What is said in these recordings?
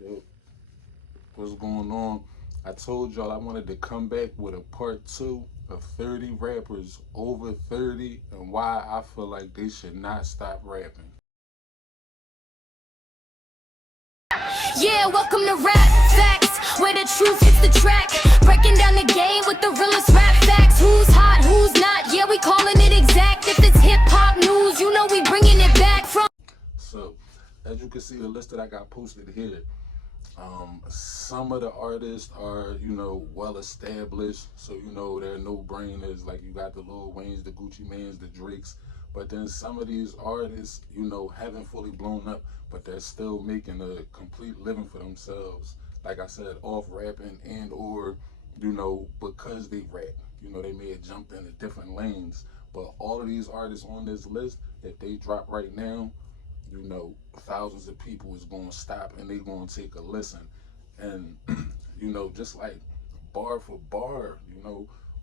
Yo, what's going on? I told y'all I wanted to come back with a part 2 of 30 rappers over 30 and why I feel like they should not stop rapping. Yeah, welcome to Rap Facts, where the truth hits the track. Breaking down the game with the realest rap facts. Who's hot, who's not, yeah, we calling it exact. If it's hip-hop news, you know we bringing it back from. So, as you can see, the list that I got posted here, some of the artists are, well established, so they're no brainers. Like you got the Lil Waynes, the Gucci Manes, the Drakes. But then some of these artists, haven't fully blown up, but they're still making a complete living for themselves. Like I said, off rapping and or, because they rap. They may have jumped into different lanes. But all of these artists on this list, if they drop right now, thousands of people is going to stop and they're going to take a listen. And, just like bar for bar,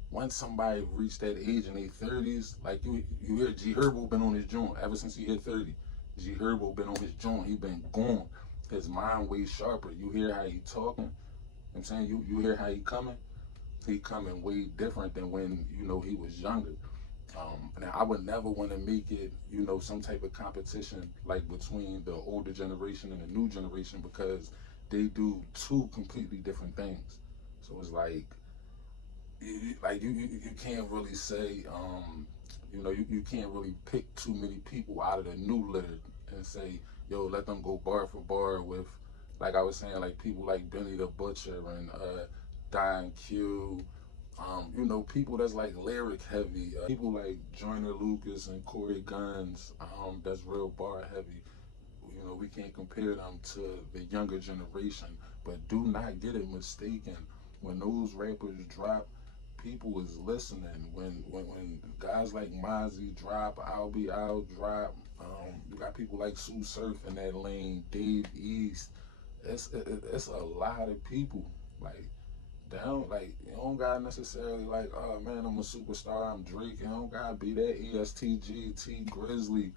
once somebody reached that age in their 30s, like you hear G Herbo been on his joint ever since he hit 30. G Herbo been on his joint, he been gone. His mind way sharper. You hear how he talking, I'm saying, you hear how he coming way different than when, he was younger. Now I would never want to make it, some type of competition like between the older generation and the new generation because they do two completely different things. So it's like, you can't really say, you can't really pick too many people out of the new litter and say, yo, let them go bar for bar with, like I was saying, like people like Benny the Butcher and Don Q. People that's like lyric heavy, people like Joyner Lucas and Corey Guns, that's real bar heavy. We can't compare them to the younger generation, but do not get it mistaken. When those rappers drop, people is listening. When guys like Mozzie drop, I'll Be Out drop, you got people like Sue Surf in that lane, Dave East. It's a lot of people. Like, you don't gotta necessarily like, oh man, I'm a superstar, I'm Drake. You don't gotta be that ESTG, T Grizzly.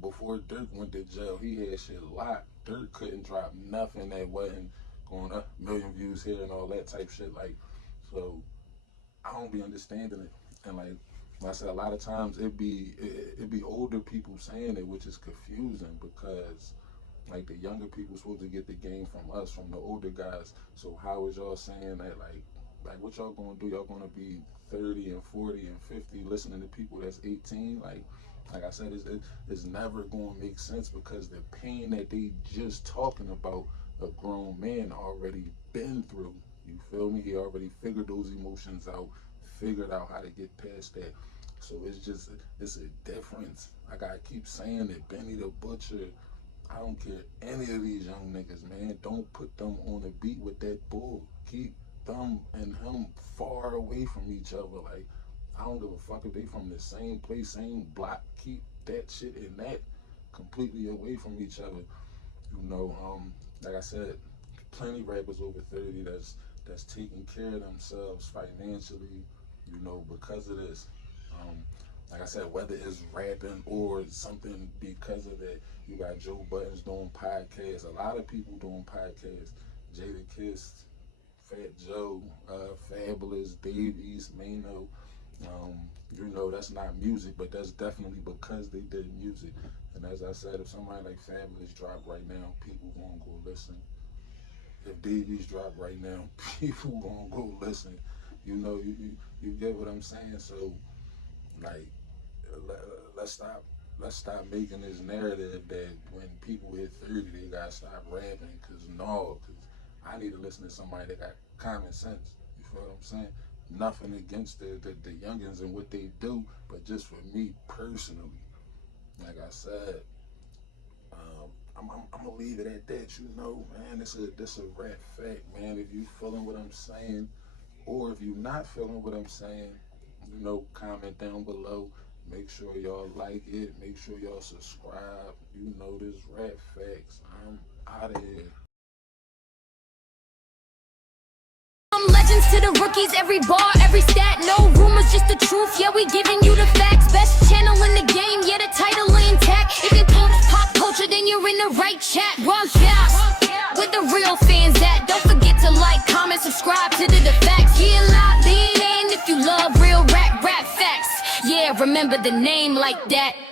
Before Dirk went to jail, he had shit locked. Dirk couldn't drop nothing that wasn't going up, million views here and all that type shit. Like, so I don't be understanding it. And like I said, a lot of times it be older people saying it, which is confusing because like the younger people supposed to get the game from us, from the older guys. So how is y'all saying that? Like what y'all gonna do? Y'all gonna be 30 and 40 and 50 listening to people that's 18? Like I said, it's never gonna make sense because the pain that they just talking about, a grown man already been through. You feel me? He already figured those emotions out, figured out how to get past that. So it's a difference. I gotta keep saying it. Benny the Butcher, I don't care any of these young niggas, man. Don't put them on a beat with that bull. Keep them and him far away from each other. Like, I don't give a fuck if they from the same place, same block. Keep that shit in that completely away from each other. Like I said, plenty rappers over 30 that's taking care of themselves financially, because of this. Like I said, whether it's rapping or something because of that, you got Joe Buttons doing podcasts, a lot of people doing podcasts, Jada Kiss, Fat Joe, Fabulous, Dave East, Mano. That's not music, but that's definitely because they did music. And as I said, if somebody like Fabulous drop right now, people gonna go listen. If Dave East drop right now, people gonna go listen. You get what I'm saying? So, like, let's stop making this narrative that when people hit 30 they gotta stop rapping. Cause I need to listen to somebody that got common sense. You feel what I'm saying? Nothing against the youngins and what they do, but just for me personally, like I said, I'm gonna leave it at that. Man, this a rap fact, man. If you feeling what I'm saying, or if you not feeling what I'm saying, comment down below. Make sure y'all like it. Make sure y'all subscribe. This rap facts. I'm out of here. Legends to the rookies, every bar, every stat, no rumors, just the truth. Yeah, we giving you the facts. Best channel in the game, yeah, the title intact. If you talk pop culture, then you're in the right chat. Run fast with the the real fans at? Don't forget to like, comment, subscribe to the facts. Yeah, lock, lean in if you love real rap facts. Yeah, remember the name like that.